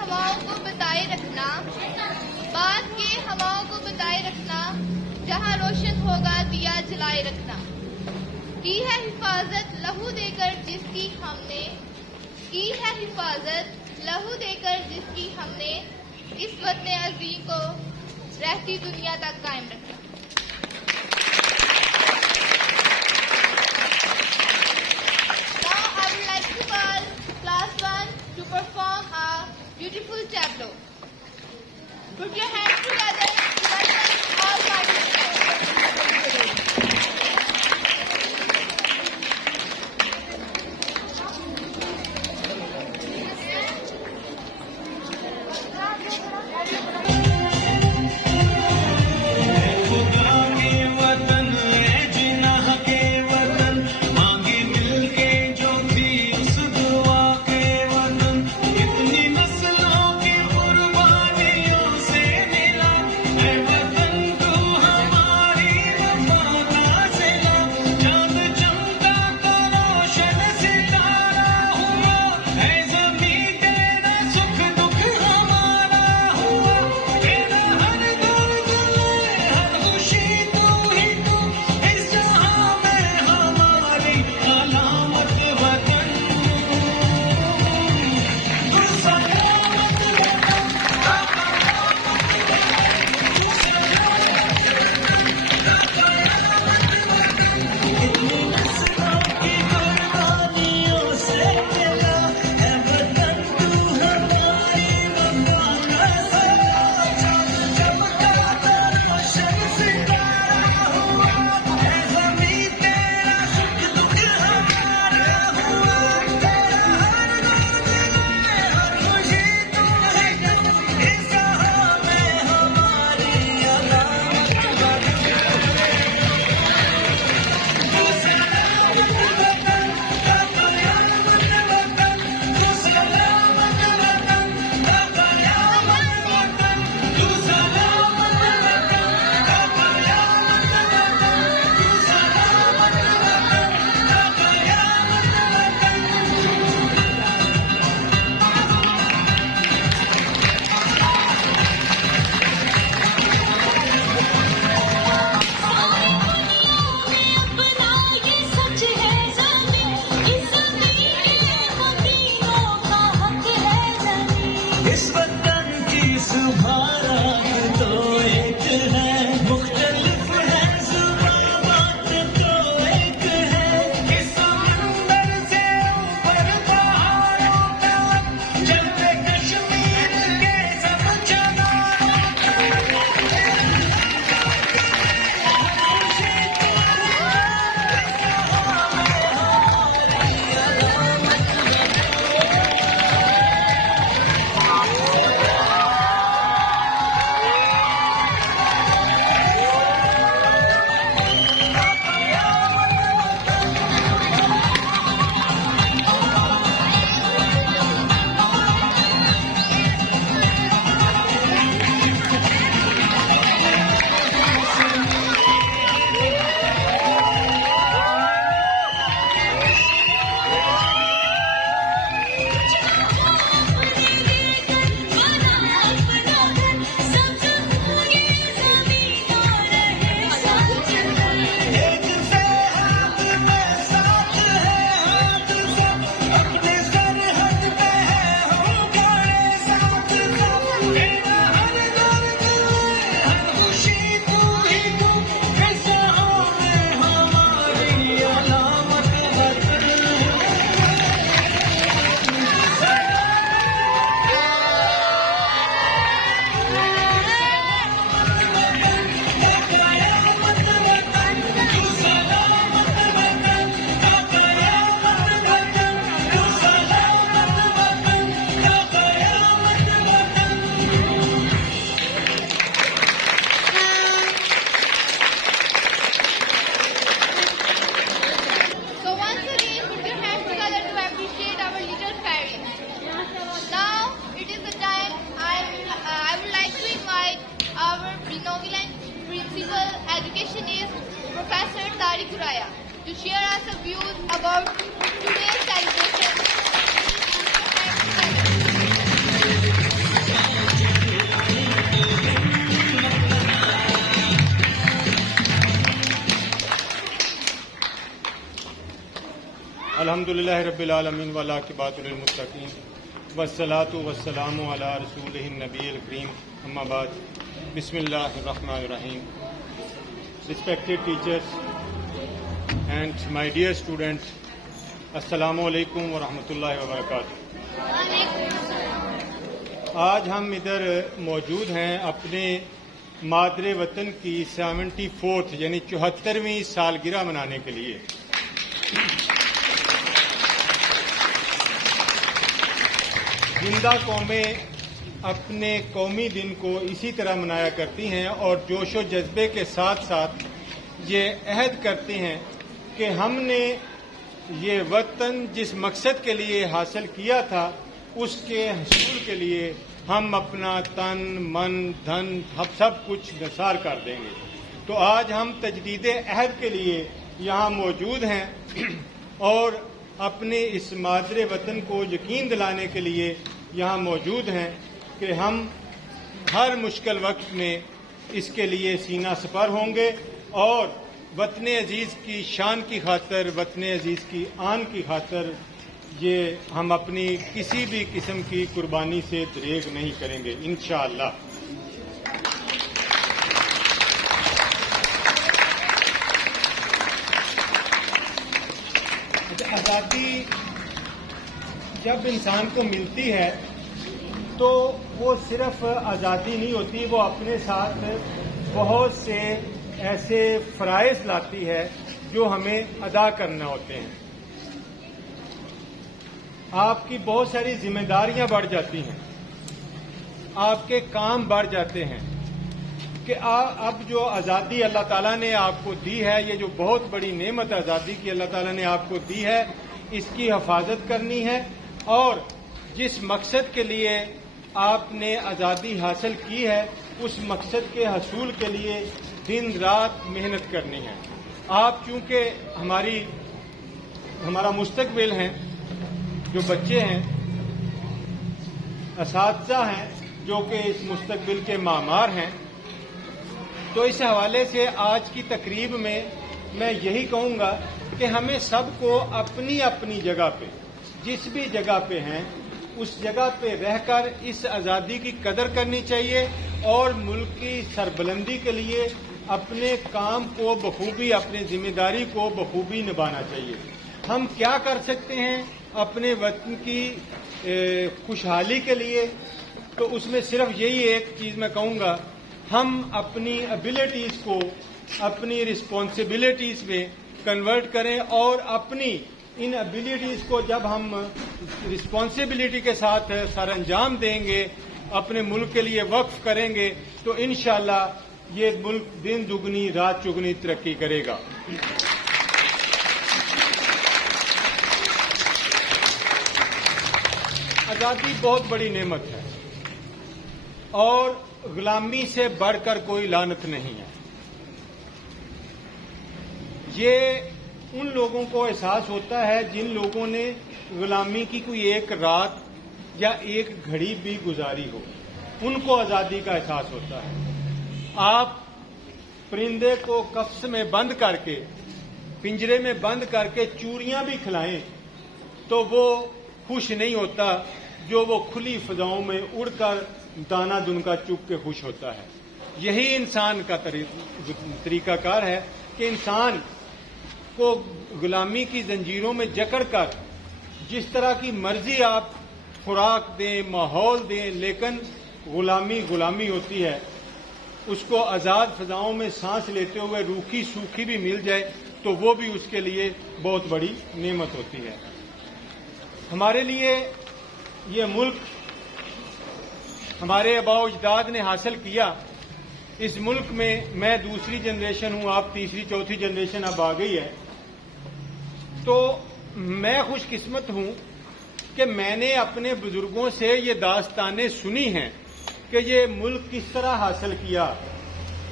हवाओं को बताए रखना, बात के हवाओं को बताए रखना, जहां रोशन होगा दिया जलाए रखना। की है हिफाजत लहू देकर जिसकी हमने, की है हिफाजत लहू देकर जिसकी हमने, इस वतन अज़ीम को रहती दुनिया तक कायम रखना। Now I would like to call class 1 to perform a beautiful tableau. Put your hands together to welcome all participants. to share us the views about today's celebration. अल्हम्दुलिल्लाहि रब्बिल आलमीन व आक़िबतुल मुत्तक़ीन वस्सलातु वस्सलामु अला रसूलिहिन नबिय्यिल करीम अम्मा बाद बिस्मिल्लाहिर रहमानिर रहीम। Respected teachers and my dear students, अस्सलामु अलैकुम व रहमतुल्लाहि व बरकातुहू। आज हम इधर मौजूद हैं अपने मादरे वतन की 74th यानी 74वीं सालगिरह मनाने के लिए। जिंदा कौमें अपने कौमी दिन को इसी तरह मनाया करती हैं और जोशो जज्बे के साथ साथ ये अहद करती हैं कि हमने ये वतन जिस मकसद के लिए हासिल किया था उसके हसूल के लिए हम अपना तन मन धन सब कुछ निसार कर देंगे। तो आज हम तजदीद अहद के लिए यहाँ मौजूद हैं और अपने इस मादरे वतन को यकीन दिलाने के लिए यहाँ मौजूद हैं कि हम हर मुश्किल वक्त में इसके लिए सीना सपर होंगे और वतन अजीज की शान की खातर, वतन अजीज की आन की खातर ये हम अपनी किसी भी किस्म की कुर्बानी से दरेग नहीं करेंगे इंशाअल्लाह। आज़ादी जब इंसान को मिलती है तो वो सिर्फ आज़ादी नहीं होती, वो अपने साथ बहुत से ऐसे फ़राइज़ लाती है जो हमें अदा करना होते हैं। आपकी बहुत सारी जिम्मेदारियां बढ़ जाती हैं, आपके काम बढ़ जाते हैं कि अब जो आज़ादी अल्लाह ताला ने आपको दी है, ये जो बहुत बड़ी नेमत आज़ादी की अल्लाह ताला ने आपको दी है, इसकी हिफाजत करनी है और जिस मकसद के लिए आपने आज़ादी हासिल की है उस मकसद के हसूल के लिए दिन रात मेहनत करनी है। आप चूंकि हमारा मुस्तकबिल हैं, जो बच्चे हैं, असातिज़ा हैं जो कि इस मुस्तकबिल के मामार हैं, तो इस हवाले से आज की तकरीब में मैं यही कहूँगा कि हमें सबको अपनी अपनी जगह पे, जिस भी जगह पे हैं उस जगह पे रहकर इस आज़ादी की कदर करनी चाहिए और मुल्क की सरबलंदी के लिए अपने काम को बखूबी, अपनी जिम्मेदारी को बखूबी निभाना चाहिए। हम क्या कर सकते हैं अपने वतन की खुशहाली के लिए, तो उसमें सिर्फ यही एक चीज़ मैं कहूँगा, हम अपनी एबिलिटीज़ को अपनी रिस्पॉन्सिबिलिटीज़ में कन्वर्ट करें और अपनी इन एबिलिटीज़ को जब हम रिस्पॉन्सिबिलिटी के साथ सर अंजाम देंगे, अपने मुल्क के लिए वक्फ करेंगे, तो इंशाअल्लाह ये मुल्क दिन दुगनी रात चुगनी तरक्की करेगा। आज़ादी बहुत बड़ी नेमत है और गुलामी से बढ़कर कोई लानत नहीं है। ये उन लोगों को एहसास होता है जिन लोगों ने गुलामी की कोई एक रात या एक घड़ी भी गुजारी हो, उनको आज़ादी का एहसास होता है। आप परिंदे को कफ्स में बंद करके, पिंजरे में बंद करके चूरियां भी खिलाएं तो वो खुश नहीं होता जो वो खुली फजाओं में उड़कर दाना दुनका चुग के खुश होता है। यही इंसान का तरीकाकार है कि इंसान को गुलामी की जंजीरों में जकड़कर जिस तरह की मर्जी आप खुराक दें, माहौल दें, लेकिन गुलामी होती है। उसको आज़ाद फजाओं में सांस लेते हुए रूखी सूखी भी मिल जाए तो वो भी उसके लिए बहुत बड़ी नेमत होती है। हमारे लिए ये मुल्क हमारे आबाओ अजदाद ने हासिल किया। इस मुल्क में मैं दूसरी जनरेशन हूं, आप तीसरी चौथी जनरेशन अब आ गई है, तो मैं खुशकिस्मत हूं कि मैंने अपने बुजुर्गों से ये दास्तानें सुनी हैं कि ये मुल्क किस तरह हासिल किया,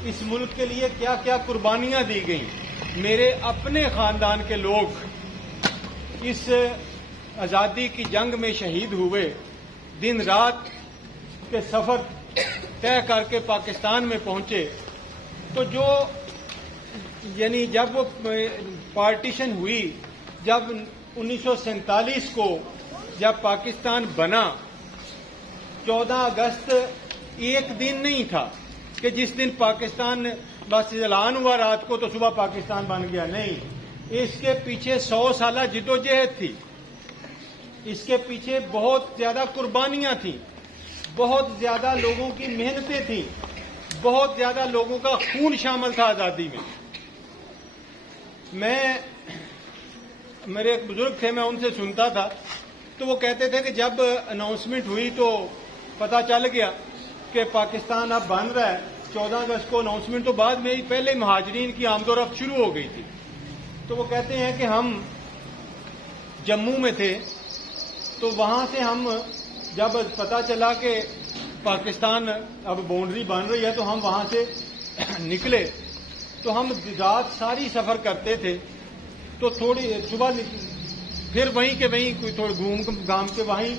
इस मुल्क के लिए क्या क्या कुर्बानियां दी गईं। मेरे अपने खानदान के लोग इस आज़ादी की जंग में शहीद हुए, दिन रात के सफर तय करके पाकिस्तान में पहुंचे। तो जो यानी जब वो पार्टीशन हुई, जब 1947 को जब पाकिस्तान बना, 14 अगस्त एक दिन नहीं था कि जिस दिन पाकिस्तान बस ऐलान हुआ रात को तो सुबह पाकिस्तान बन गया। नहीं, इसके पीछे 100 साल जिद्दोजहद थी, इसके पीछे बहुत ज्यादा कुर्बानियां थी, बहुत ज्यादा लोगों की मेहनतें थी, बहुत ज्यादा लोगों का खून शामिल था आजादी में। मेरे एक बुजुर्ग थे, मैं उनसे सुनता था, तो वो कहते थे कि जब अनाउंसमेंट हुई तो पता चल गया कि पाकिस्तान अब बन रहा है, 14 अगस्त को अनाउंसमेंट, तो बाद में ही पहले महाजरीन की आमदोरफ्त शुरू हो गई थी। तो वो कहते हैं कि हम जम्मू में थे, तो वहां से हम जब पता चला कि पाकिस्तान अब बाउंड्री बन रही है तो हम वहां से निकले। तो हम रात सारी सफर करते थे, तो थोड़ी सुबह फिर वहीं के वहीं कोई थोड़ी घूम घाम के वहीं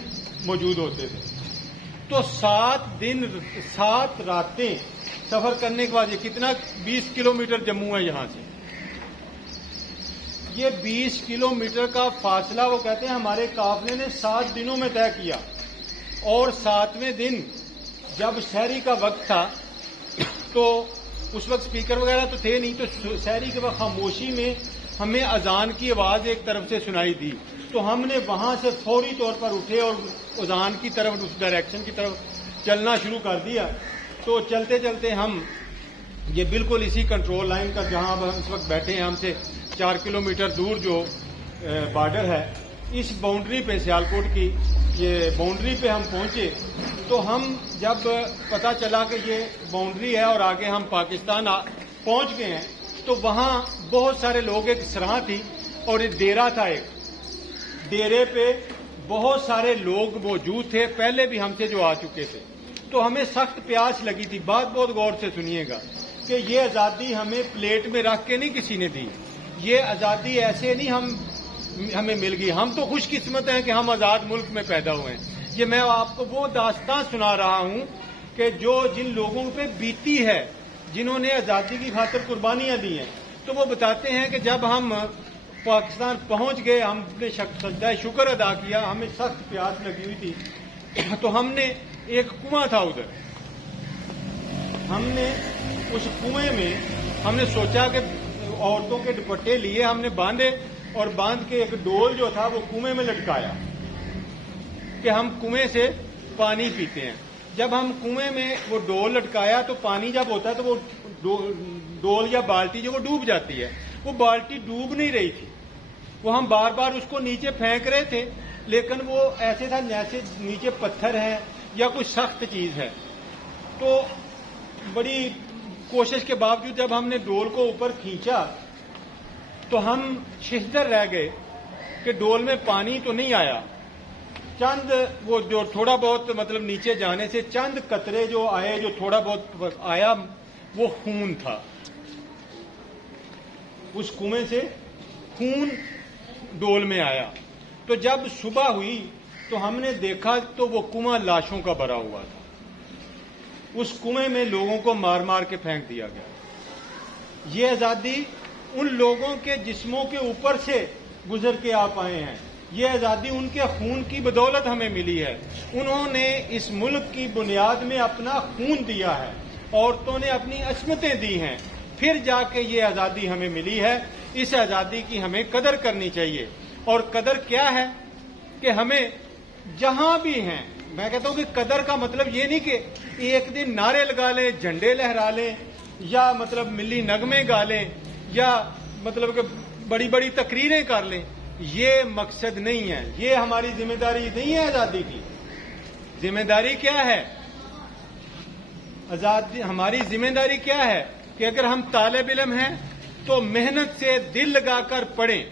मौजूद होते थे। तो 7 दिन 7 रातें सफर करने के बाद, ये कितना 20 किलोमीटर जम्मू है यहां से, ये 20 किलोमीटर का फासला वो कहते हैं हमारे काफिले ने 7 दिनों में तय किया। और 7वें दिन जब शहरी का वक्त था, तो उस वक्त स्पीकर वगैरह तो थे नहीं, तो शहरी के वक्त खामोशी में हमें अजान की आवाज एक तरफ से सुनाई दी। तो हमने वहां से फौरी तौर पर उठे और अजान की तरफ, उस डायरेक्शन की तरफ चलना शुरू कर दिया। तो चलते चलते हम ये बिल्कुल इसी कंट्रोल लाइन का, जहां हम इस वक्त बैठे हैं, हमसे 4 किलोमीटर दूर जो बॉर्डर है, इस बाउंड्री पे, सियालकोट की ये बाउंड्री पे हम पहुंचे। तो हम जब पता चला कि ये बाउंड्री है और आगे हम पाकिस्तान पहुंच गए हैं, तो वहां बहुत सारे लोग, एक सराह थी और एक डेरा था, एक डेरे पे बहुत सारे लोग मौजूद थे, पहले भी हमसे जो आ चुके थे। तो हमें सख्त प्यास लगी थी। बात बहुत गौर से सुनिएगा कि ये आजादी हमें प्लेट में रख के नहीं किसी ने दी, ये आजादी ऐसे नहीं हमें मिल गई। हम तो खुशकिस्मत हैं कि हम आजाद मुल्क में पैदा हुए हैं। ये मैं आपको वो दास्तां सुना रहा हूं कि जो जिन लोगों पे बीती है, जिन्होंने आजादी की खातिर कुर्बानियां दी हैं। तो वो बताते हैं कि जब हम पाकिस्तान पहुंच गए, हमने सजदा शुक्र अदा किया, हमें सख्त प्यास लगी हुई थी। तो हमने एक कुआं था उधर, हमने उस कुएं में हमने सोचा कि औरतों के दुपट्टे लिए, हमने बांधे और बांध के एक डोल जो था वो कुएं में लटकाया कि हम कुएं से पानी पीते हैं। जब हम कुएं में वो डोल लटकाया तो पानी जब होता है तो वो डोल या बाल्टी जो वो डूब जाती है, वो बाल्टी डूब नहीं रही थी। वो हम बार बार उसको नीचे फेंक रहे थे, लेकिन वो ऐसे था जैसे नीचे पत्थर है या कुछ सख्त चीज है। तो बड़ी कोशिश के बावजूद जब हमने डोल को ऊपर खींचा तो हम शिहदर रह गए कि डोल में पानी तो नहीं आया। चंद वो जो थोड़ा बहुत मतलब नीचे जाने से चंद कतरे जो आए, जो थोड़ा बहुत आया, वो खून था। उस कुएं से खून डोल में आया। तो जब सुबह हुई तो हमने देखा तो वो कुआं लाशों का भरा हुआ था। उस कुएं में लोगों को मार मार के फेंक दिया गया। ये आजादी उन लोगों के जिस्मों के ऊपर से गुजर के आप आए हैं। ये आजादी उनके खून की बदौलत हमें मिली है। उन्होंने इस मुल्क की बुनियाद में अपना खून दिया है, औरतों ने अपनी अस्मतें दी हैं, फिर जाके ये आजादी हमें मिली है। इस आजादी की हमें कदर करनी चाहिए। और कदर क्या है कि हमें जहां भी हैं, मैं कहता हूं कि कदर का मतलब ये नहीं कि एक दिन नारे लगा लें, झंडे लहरा लें, या मतलब मिली नगमे गा लें, या मतलब कि बड़ी बड़ी तकरीरें कर लें। ये मकसद नहीं है, ये हमारी जिम्मेदारी नहीं है। आजादी की जिम्मेदारी क्या है? आजादी हमारी जिम्मेदारी क्या है कि अगर हम तालिब इल्म हैं तो मेहनत से दिल लगाकर पढ़ें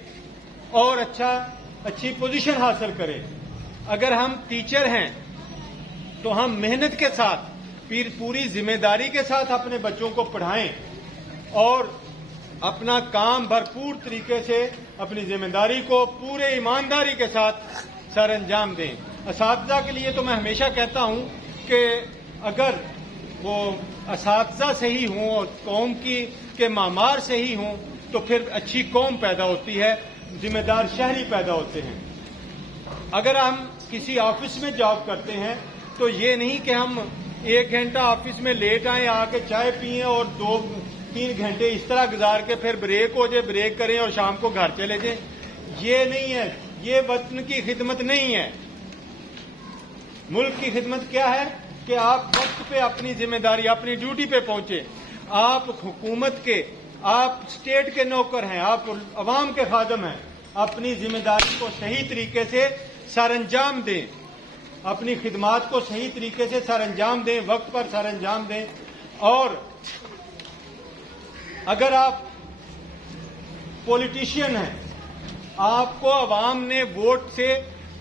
और अच्छी पोजीशन हासिल करें। अगर हम टीचर हैं तो हम मेहनत के साथ, फिर पूरी जिम्मेदारी के साथ अपने बच्चों को पढ़ाएं और अपना काम भरपूर तरीके से, अपनी जिम्मेदारी को पूरे ईमानदारी के साथ सर अंजाम दें। असातिज़ा के लिए तो मैं हमेशा कहता हूं कि अगर वो असातिज़ा सही हों और कौम के मामार सही हों तो फिर अच्छी कौम पैदा होती है। जिम्मेदार शहरी पैदा होते हैं। अगर हम किसी ऑफिस में जॉब करते हैं तो ये नहीं कि हम 1 घंटा ऑफिस में लेट आए, आके चाय पिए और 2-3 घंटे इस तरह गुजार के फिर ब्रेक हो जाए, ब्रेक करें और शाम को घर चले जाएं। ये नहीं है, ये वतन की खिदमत नहीं है। मुल्क की खिदमत क्या है कि आप वक्त पे अपनी जिम्मेदारी, अपनी ड्यूटी पे पहुंचे। आप हुकूमत के, आप स्टेट के नौकर हैं, आप अवाम के खादम हैं। अपनी जिम्मेदारी को सही तरीके से सरअंजाम दें, अपनी खिदमात को सही तरीके से सरअंजाम दें, वक्त पर सरअंजाम दें। और अगर आप पॉलिटिशियन हैं, आपको अवाम ने वोट से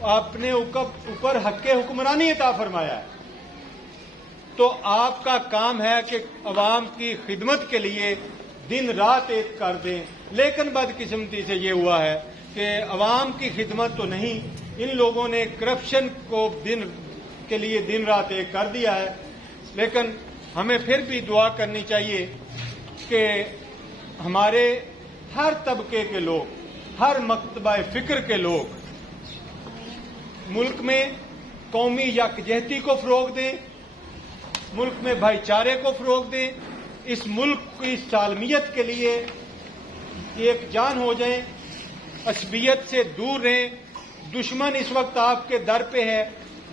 अपने ऊपर हक हुक्मरानी अता फरमाया है, तो आपका काम है कि अवाम की खिदमत के लिए दिन रात एक कर दें। लेकिन बदकिस्मती से ये हुआ है कि अवाम की खिदमत तो नहीं, इन लोगों ने करप्शन को दिन के लिए दिन रात एक कर दिया है। लेकिन हमें फिर भी दुआ करनी चाहिए कि हमारे हर तबके के लोग, हर मकतबा फिक्र के लोग मुल्क में कौमी यकजहती को फरोग दें, मुल्क में भाईचारे को फरोग दें, इस मुल्क की सालमियत के लिए एक जान हो जाएं, असबियत से दूर रहें। दुश्मन इस वक्त आपके दर पे है,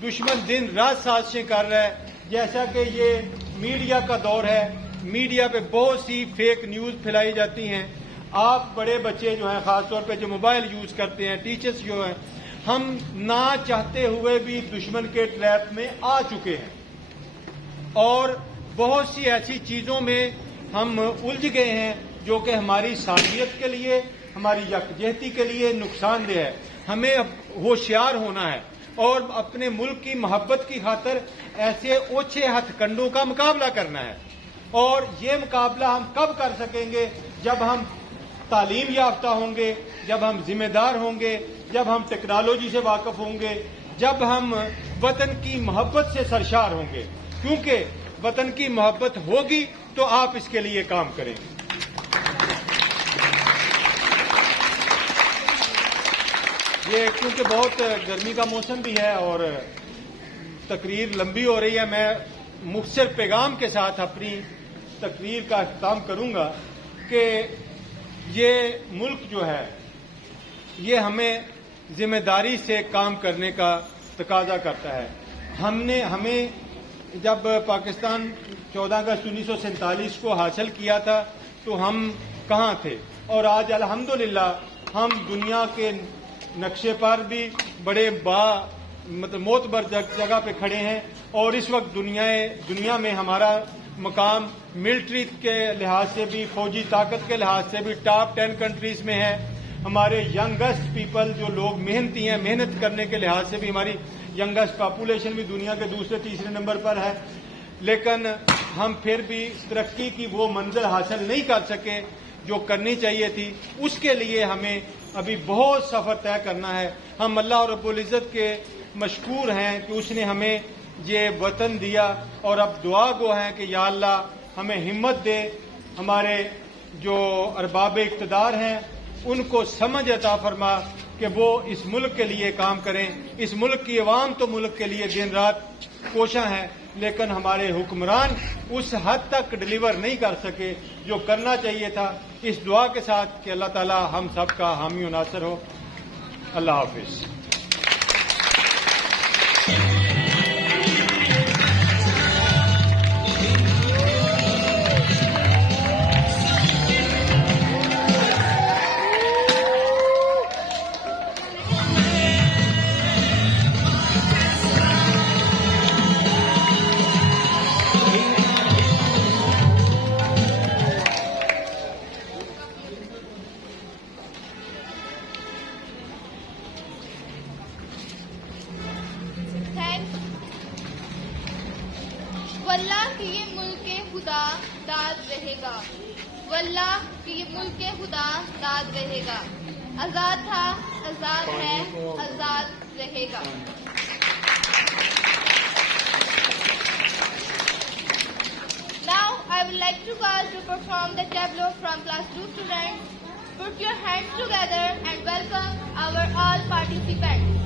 दुश्मन दिन रात साजिशें कर रहा है। जैसा कि ये मीडिया का दौर है, मीडिया पे बहुत सी फेक न्यूज फैलाई जाती हैं। आप बड़े बच्चे जो हैं, खासतौर पे जो मोबाइल यूज करते हैं, टीचर्स जो हैं, हम ना चाहते हुए भी दुश्मन के ट्रैप में आ चुके हैं और बहुत सी ऐसी चीजों में हम उलझ गए हैं जो कि हमारी सालियत के लिए, हमारी यकजहती के लिए नुकसानदेह है। हमें होशियार होना है और अपने मुल्क की मोहब्बत की खातिर ऐसे ओछे हथकंडों का मुकाबला करना है। और ये मुकाबला हम कब कर सकेंगे? जब हम तालीम याफ्ता होंगे, जब हम जिम्मेदार होंगे, जब हम टेक्नोलॉजी से वाकिफ होंगे, जब हम वतन की मोहब्बत से सरशार होंगे। क्योंकि वतन की मोहब्बत होगी तो आप इसके लिए काम करेंगे। ये क्योंकि बहुत गर्मी का मौसम भी है और तकरीर लंबी हो रही है, मैं मुख्तसर पैगाम के साथ अपनी तकरीर का अख्ताम करूंगा कि ये मुल्क जो है ये हमें जिम्मेदारी से काम करने का तकाजा करता है। हमें जब पाकिस्तान 14 अगस्त 1947 को हासिल किया था तो हम कहाँ थे, और आज अल्हम्दुलिल्लाह हम दुनिया के नक्शे पर भी बड़े मोतबर जगह पे खड़े हैं। और इस वक्त दुनिया में हमारा मकाम मिलिट्री के लिहाज से भी, फौजी ताकत के लिहाज से भी टॉप 10 कंट्रीज में है। हमारे यंगेस्ट पीपल जो लोग मेहनती हैं, मेहनत करने के लिहाज से भी हमारी यंगेस्ट पॉपुलेशन भी दुनिया के दूसरे तीसरे नंबर पर है। लेकिन हम फिर भी तरक्की की वो मंजिल हासिल नहीं कर सके जो करनी चाहिए थी। उसके लिए हमें अभी बहुत सफर तय करना है। हम अल्लाह रब्बुल इज्जत के मशकूर हैं कि उसने हमें ये वतन दिया और अब दुआ गो हैं कि या अल्लाह हमें हिम्मत दे, हमारे जो अरबाब इक़्तिदार हैं उनको समझ अता फरमा कि वो इस मुल्क के लिए काम करें। इस मुल्क की अवाम तो मुल्क के लिए दिन रात कोशा है, लेकिन हमारे हुक्मरान उस हद तक डिलीवर नहीं कर सके जो करना चाहिए था। इस दुआ के साथ कि अल्लाह ताला हम सब का हामी और नासिर हो। अल्लाह हाफिज। वल्लाह कि ये मुल्क खुदा दाद रहेगा, वल्लाह कि ये मुल्क खुदा दाद रहेगा। आजाद था, आजाद है, आजाद रहेगा। Now I would like to call to perform the tableau from class 2 students. Put your hands together and welcome our all participants.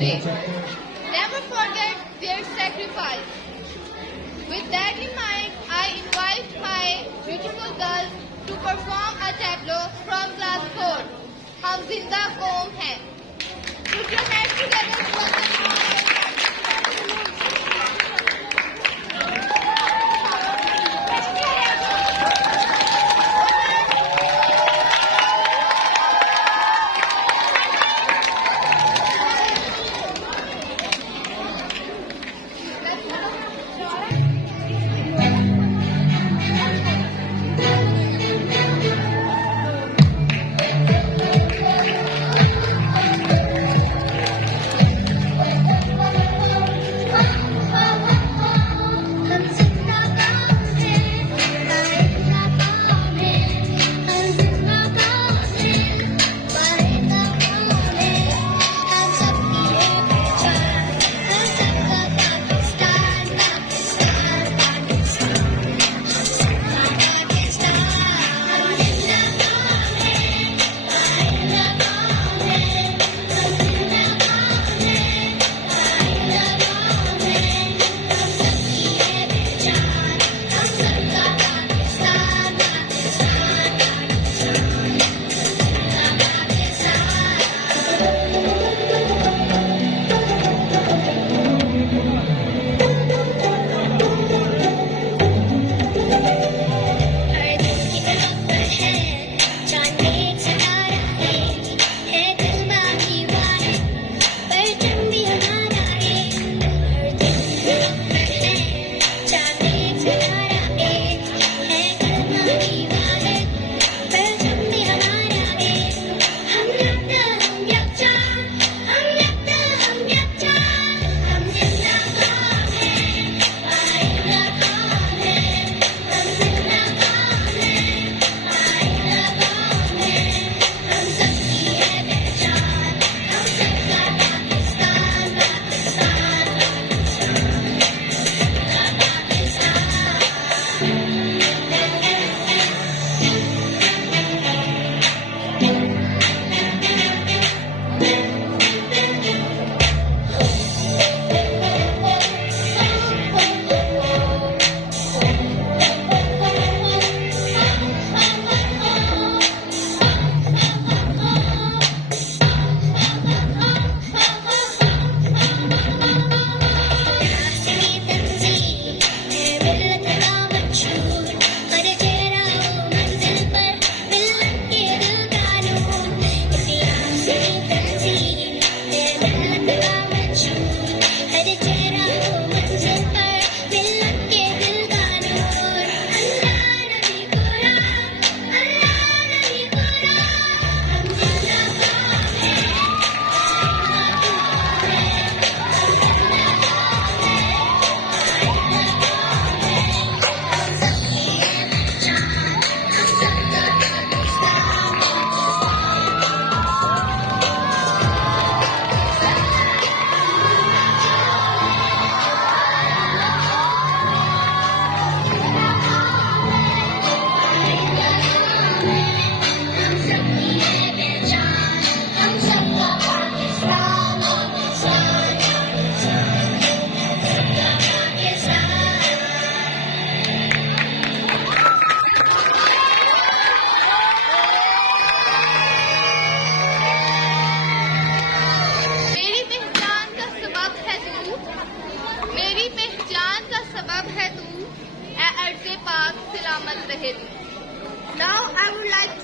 Never forget their sacrifice. With that in mind, I invite my beautiful girls to perform a tableau from class 4. हम जिंदा कौम हैं. Put your hands together for the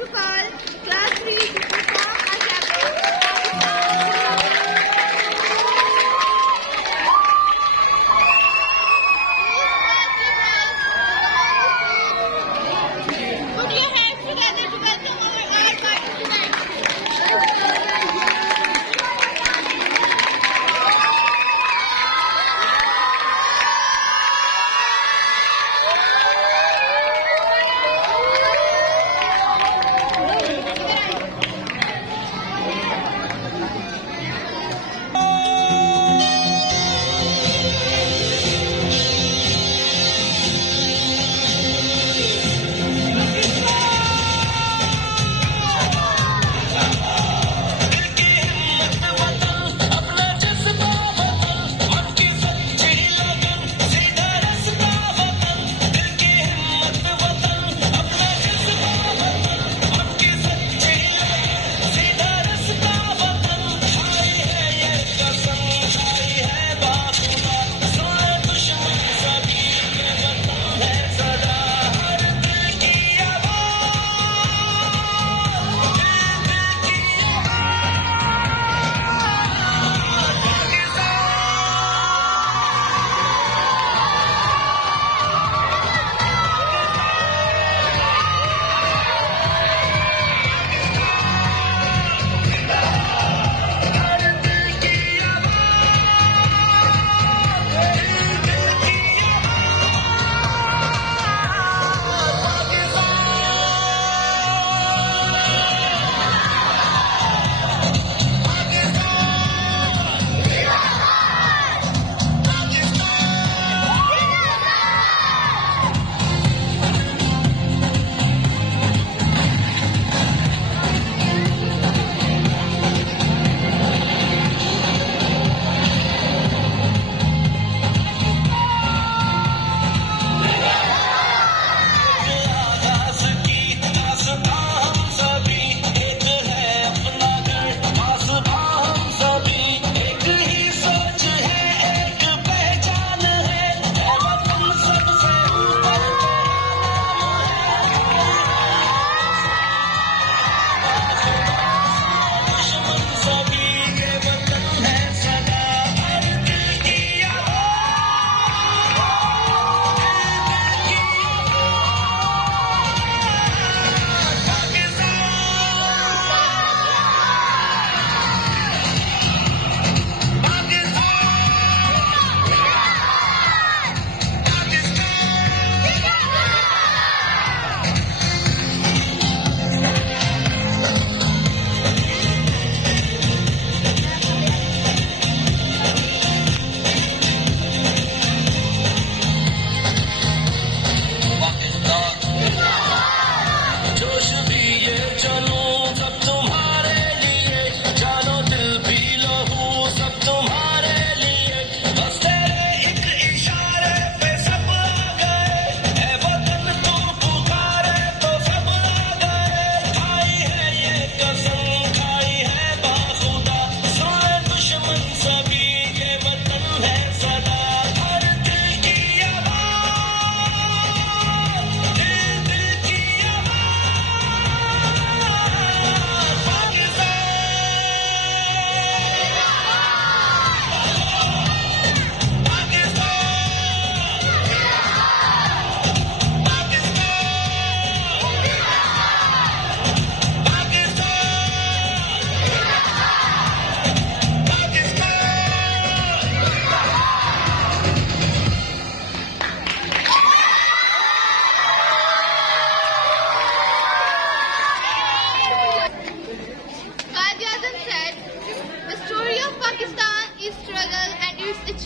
to call Class 3 to perform a campaign. Put your hands together to welcome our air participants.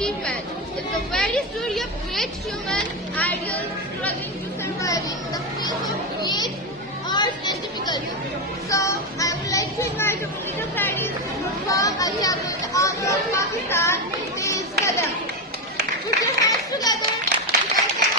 achievement. It's a very story of great human ideals struggling to survive in the face of great odds and difficulties. So, I would like to invite our leader Fridays to perform a hymn in honor of Pakistan, Tez Kadam. Put your hands together to welcome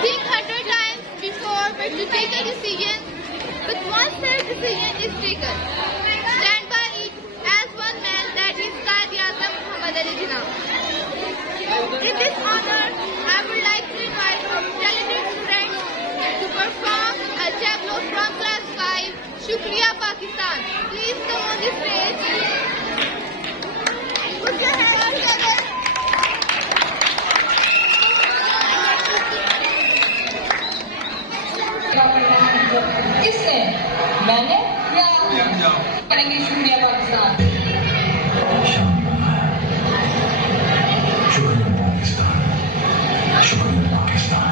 Think 100 times before but to take a decision. But once that decision is taken, stand by it as one man, that is Qaid-e-Azam Muhammad Ali Jinnah. In this honor, I would like to invite our talented students to perform a tableau from class 5, Shukriya Pakistan. Please come on the stage. Put your hands together. किसने? मैंने या पढ़ेंगे शुक्रिया पाकिस्तान। शुक्रिया पाकिस्तान, शुक्रिया Pakistan.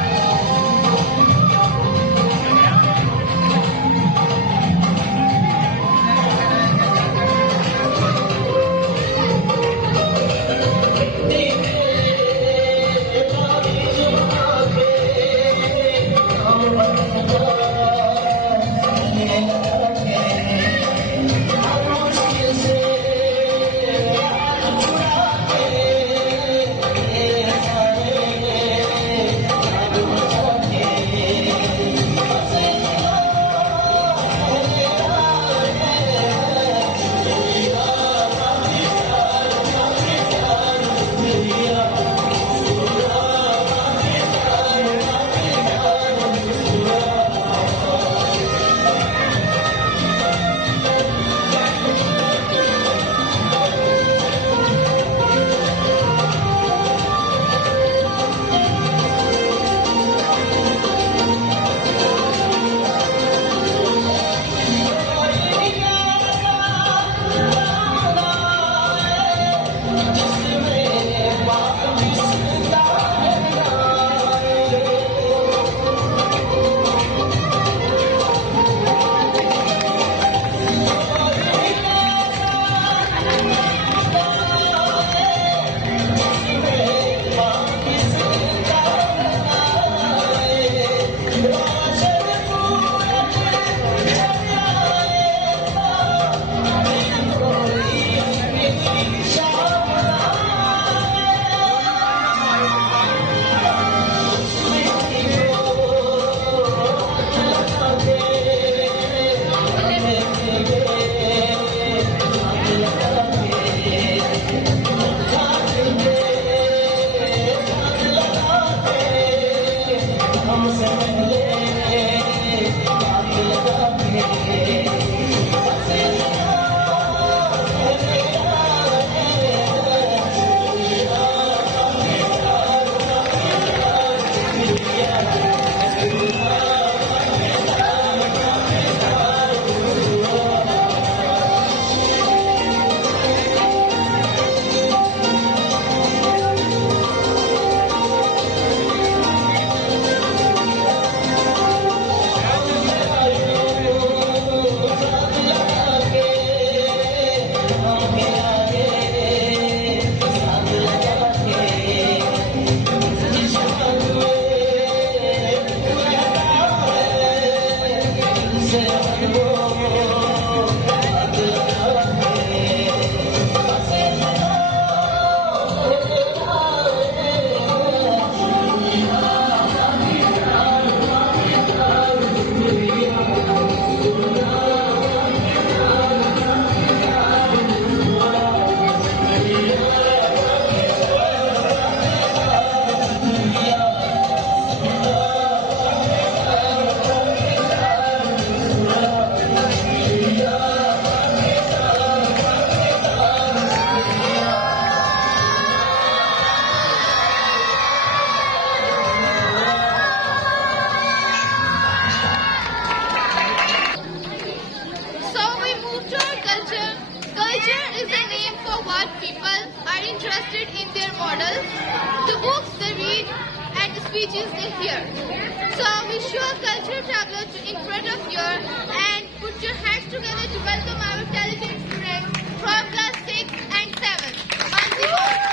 culture. Culture is the name for what people are interested in their models, the books they read, and the speeches they hear. So we show a cultural tableau in front of you and put your hands together to welcome our talented students from class 6 and 7. On the board.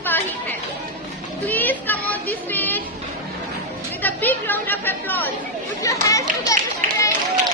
सिपाही हैं। Please come on the stage with a big round of applause. Put your hands together students.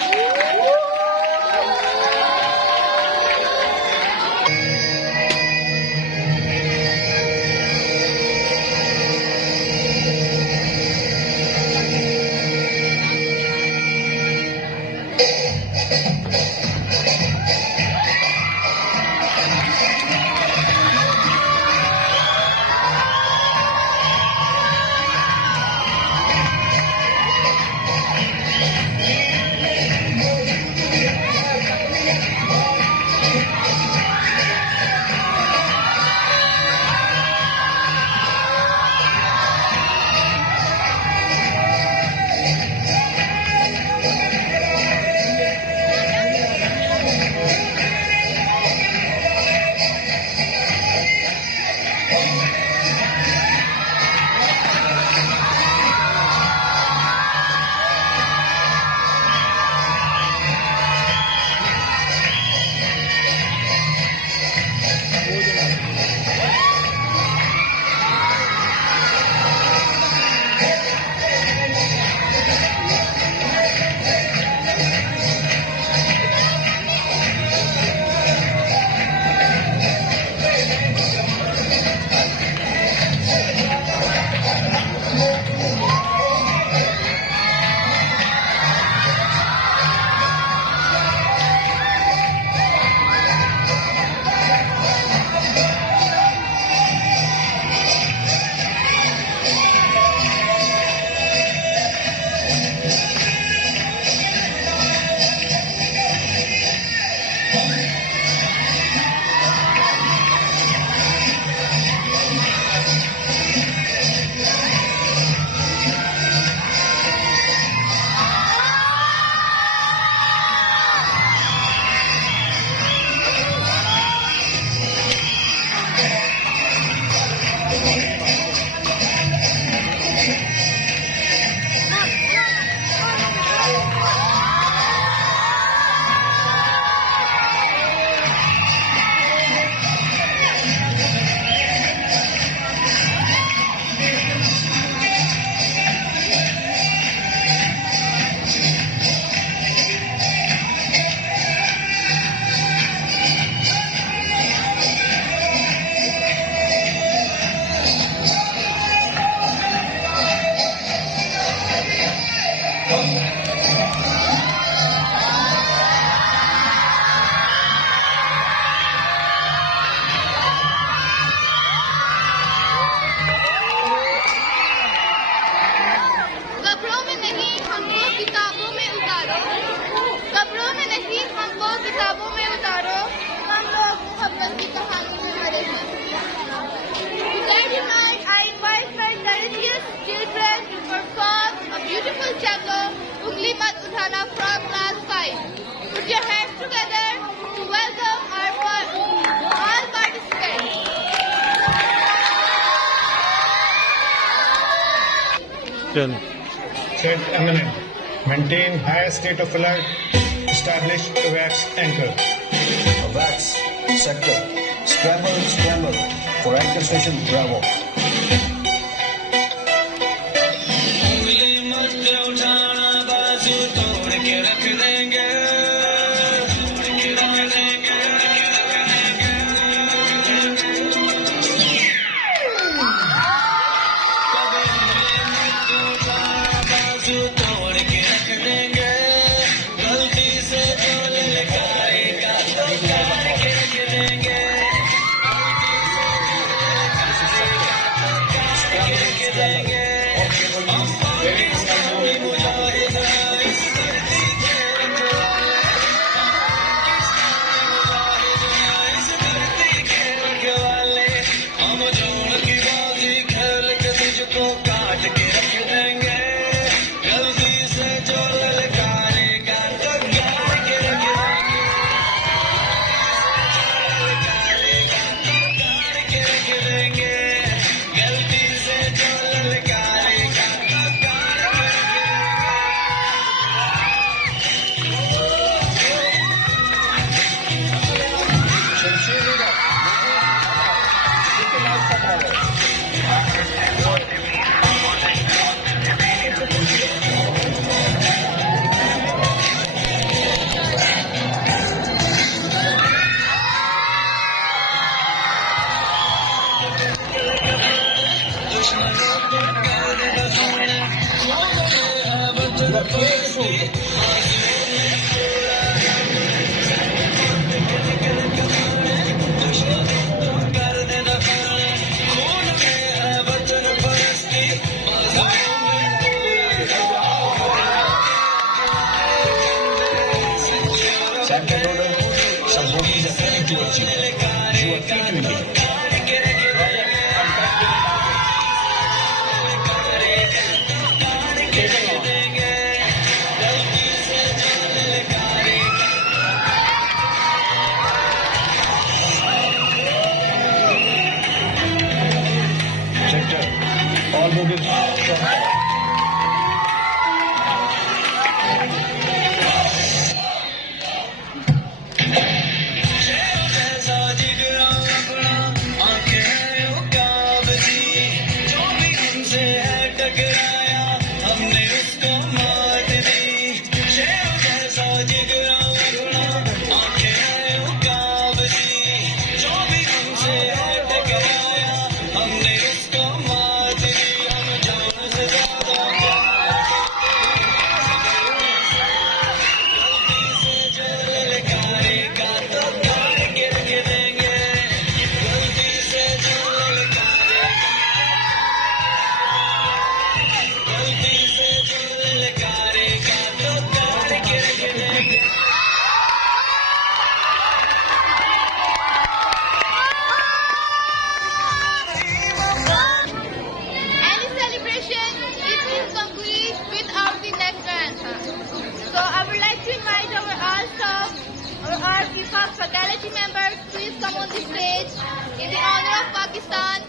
Said Eminent, maintain high state of alert, establish a wax anchor. A wax sector. Scramble for anchor station Bravo. Second order, some bodies are coming towards you. You are free to engage. Sector, all bogies from Any celebration is incomplete without the national anthem. So I would like to invite our all staff, our FIFA faculty members, please come on the stage in the honor of Pakistan.